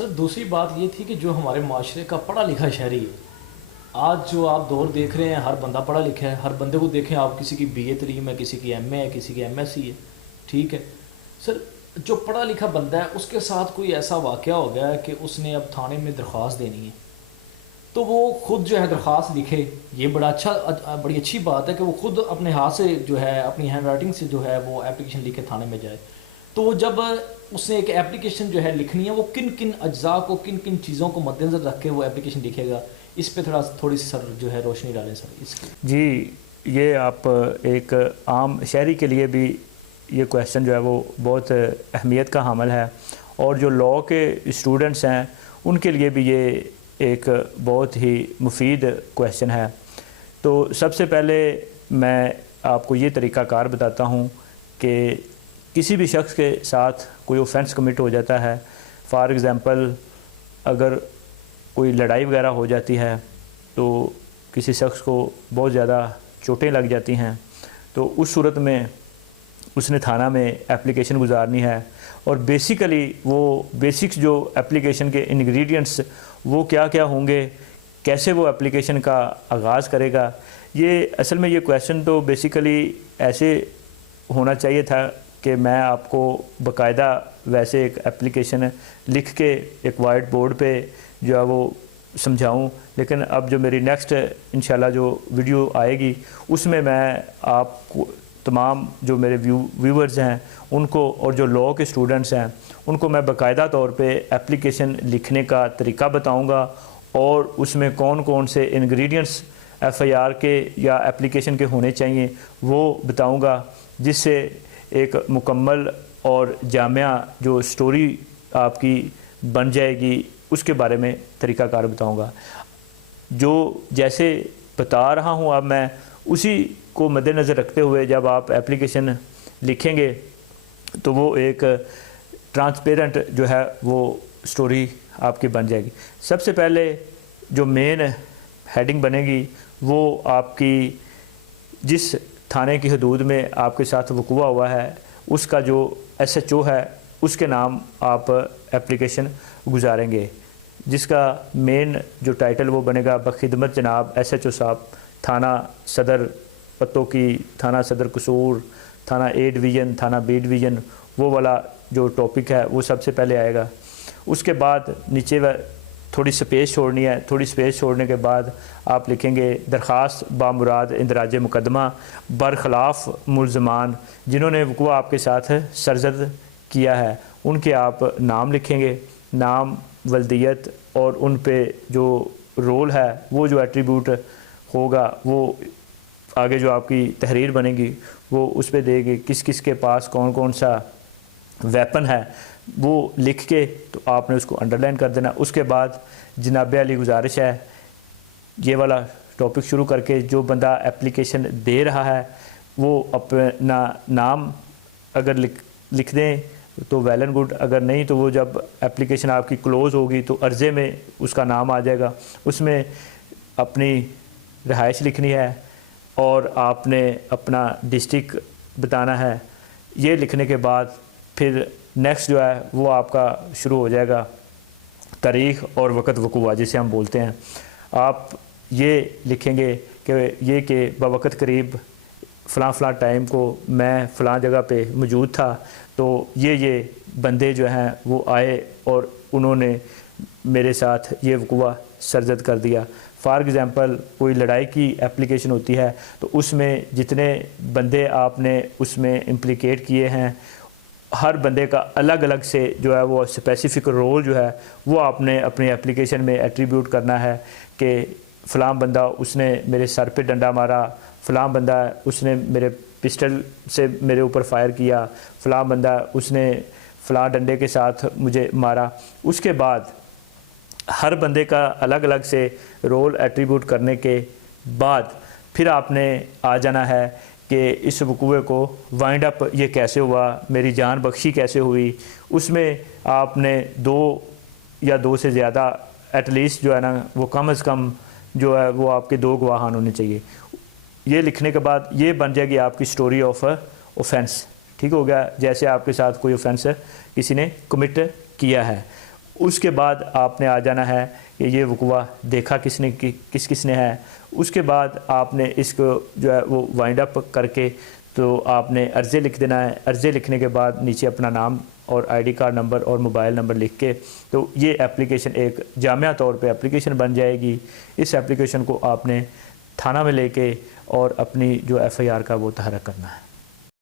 سر دوسری بات یہ تھی کہ جو ہمارے معاشرے کا پڑھا لکھا شہری ہے، آج جو آپ دور دیکھ رہے ہیں ہر بندہ پڑھا لکھا ہے، ہر بندے کو دیکھیں آپ، کسی کی بی اے تعلیم ہے، کسی کی ایم اے ہے، کسی کی ایم ایس سی ہے، ٹھیک ہے سر۔ جو پڑھا لکھا بندہ ہے اس کے ساتھ کوئی ایسا واقعہ ہو گیا ہے کہ اس نے اب تھانے میں درخواست دینی ہے، تو وہ خود جو ہے درخواست لکھے، یہ بڑی اچھی بات ہے کہ وہ خود اپنے ہاتھ سے جو ہے اپنی ہینڈ رائٹنگ سے جو ہے وہ اپلیکیشن لکھ کے تھانے میں جائے۔ تو وہ جب اس نے ایک اپلیکیشن جو ہے لکھنی ہے، وہ کن کن اجزاء کو، کن کن چیزوں کو مد نظر رکھ کے وہ اپلیکیشن لکھے گا، اس پہ تھوڑی سی سر جو ہے روشنی ڈالیں سر اس کی۔ جی، یہ آپ ایک عام شہری کے لیے بھی یہ کویشچن جو ہے وہ بہت اہمیت کا حامل ہے، اور جو لاء کے اسٹوڈنٹس ہیں ان کے لیے بھی یہ ایک بہت ہی مفید کویشچن ہے۔ تو سب سے پہلے میں آپ کو یہ طریقہ کار بتاتا ہوں کہ کسی بھی شخص کے ساتھ کوئی اوفینس کمٹ ہو جاتا ہے، فار ایگزامپل اگر کوئی لڑائی وغیرہ ہو جاتی ہے تو کسی شخص کو بہت زیادہ چوٹیں لگ جاتی ہیں، تو اس صورت میں اس نے تھانہ میں اپلیکیشن گزارنی ہے، اور بیسیکلی وہ بیسکس جو اپلیکیشن کے انگریڈینٹس وہ کیا کیا ہوں گے، کیسے وہ اپلیکیشن کا آغاز کرے گا، یہ اصل میں یہ کویشچن تو بیسیکلی ایسے ہونا چاہیے تھا کہ میں آپ کو باقاعدہ ویسے ایک اپلیکیشن لکھ کے ایک وائٹ بورڈ پہ جو ہے وہ سمجھاؤں، لیکن اب جو میری نیکسٹ انشاءاللہ جو ویڈیو آئے گی اس میں آپ کو تمام جو میرے ویورز ہیں ان کو، اور جو لاء کے اسٹوڈنٹس ہیں ان کو میں باقاعدہ طور پہ اپلیکیشن لکھنے کا طریقہ بتاؤں گا، اور اس میں کون کون سے انگریڈینٹس ایف آئی آر کے یا اپلیکیشن کے ہونے چاہیے وہ بتاؤں گا، جس سے ایک مکمل اور جامع جو سٹوری آپ کی بن جائے گی، اس کے بارے میں طریقہ کار بتاؤں گا۔ جو جیسے بتا رہا ہوں اب میں اسی کو مد نظر رکھتے ہوئے جب آپ اپلیکیشن لکھیں گے تو وہ ایک ٹرانسپیرنٹ جو ہے وہ سٹوری آپ کی بن جائے گی۔ سب سے پہلے جو مین ہیڈنگ بنے گی وہ آپ کی جس تھانے کی حدود میں آپ کے ساتھ وقوع ہوا ہے اس کا جو ایس ایچ او ہے اس کے نام آپ اپلیکیشن گزاریں گے، جس کا مین جو ٹائٹل وہ بنے گا بخدمت جناب ایس ایچ او صاحب، تھانہ صدر پتوں کی، تھانہ صدر قصور، تھانہ اے ڈویژن، تھانہ بی ڈویژن، وہ والا جو ٹاپک ہے وہ سب سے پہلے آئے گا۔ اس کے بعد نیچے تھوڑی سپیس چھوڑنی ہے، تھوڑی سپیس چھوڑنے کے بعد آپ لکھیں گے درخواست بامراد اندراج مقدمہ برخلاف ملزمان جنہوں نے وقوع آپ کے ساتھ سرزد کیا ہے، ان کے آپ نام لکھیں گے، نام، ولدیت، اور ان پہ جو رول ہے وہ جو ایٹریبیوٹ ہوگا وہ آگے جو آپ کی تحریر بنے گی وہ اس پہ دے گی، کس کس کے پاس کون کون سا ویپن ہے وہ لکھ کے تو آپ نے اس کو انڈرلائن کر دینا۔ اس کے بعد جناب علی گزارش ہے یہ والا ٹاپک شروع کر کے جو بندہ اپلیکیشن دے رہا ہے وہ اپنا نام اگر لکھ دیں تو ویل اینڈ گڈ، اگر نہیں تو وہ جب اپلیکیشن آپ کی کلوز ہوگی تو عرضے میں اس کا نام آ جائے گا، اس میں اپنی رہائش لکھنی ہے اور آپ نے اپنا ڈسٹرکٹ بتانا ہے۔ یہ لکھنے کے بعد پھر نیکسٹ جو ہے وہ آپ کا شروع ہو جائے گا تاریخ اور وقت وقوع جسے ہم بولتے ہیں۔ آپ یہ لکھیں گے کہ بوقت قریب فلاں فلاں ٹائم کو میں فلاں جگہ پہ موجود تھا، تو یہ بندے جو ہیں وہ آئے اور انہوں نے میرے ساتھ یہ وقوع سرزد کر دیا۔ فار ایگزامپل کوئی لڑائی کی اپلیکیشن ہوتی ہے تو اس میں جتنے بندے آپ نے اس میں امپلیکیٹ کیے ہیں ہر بندے کا الگ الگ سے جو ہے وہ اسپیسیفک رول جو ہے وہ آپ نے اپنی اپلیکیشن میں ایٹریبیوٹ کرنا ہے کہ فلاں بندہ اس نے میرے سر پہ ڈنڈا مارا، فلاں بندہ اس نے میرے پسٹل سے میرے اوپر فائر کیا، فلاں بندہ اس نے فلاں ڈنڈے کے ساتھ مجھے مارا۔ اس کے بعد ہر بندے کا الگ الگ سے رول ایٹریبیوٹ کرنے کے بعد پھر آپ نے آ جانا ہے کہ اس وقوع کو وائنڈ اپ یہ کیسے ہوا، میری جان بخشی کیسے ہوئی۔ اس میں آپ نے دو سے زیادہ ایٹ لیسٹ جو ہے نا وہ کم از کم جو ہے وہ آپ کے 2 گواہان ہونے چاہیے۔ یہ لکھنے کے بعد یہ بن جائے گی آپ کی سٹوری آف اوفینس، ٹھیک ہو گیا، جیسے آپ کے ساتھ کوئی اوفینس کسی نے کمٹ کیا ہے۔ اس کے بعد آپ نے آ جانا ہے کہ یہ وقوع دیکھا کس نے ہے. اس کے بعد آپ نے اس کو جو ہے وہ وائنڈ اپ کر کے تو آپ نے عرضے لکھ دینا ہے. عرضے لکھنے کے بعد نیچے اپنا نام اور آئی ڈی کارڈ نمبر اور موبائل نمبر لکھ کے تو یہ اپلیکیشن ایک جامعہ طور پہ اپلیکیشن بن جائے گی. اس اپلیکیشن کو آپ نے تھانہ میں لے کے اور اپنی جو ایف آئی آر کا وہ تحرک کرنا ہے.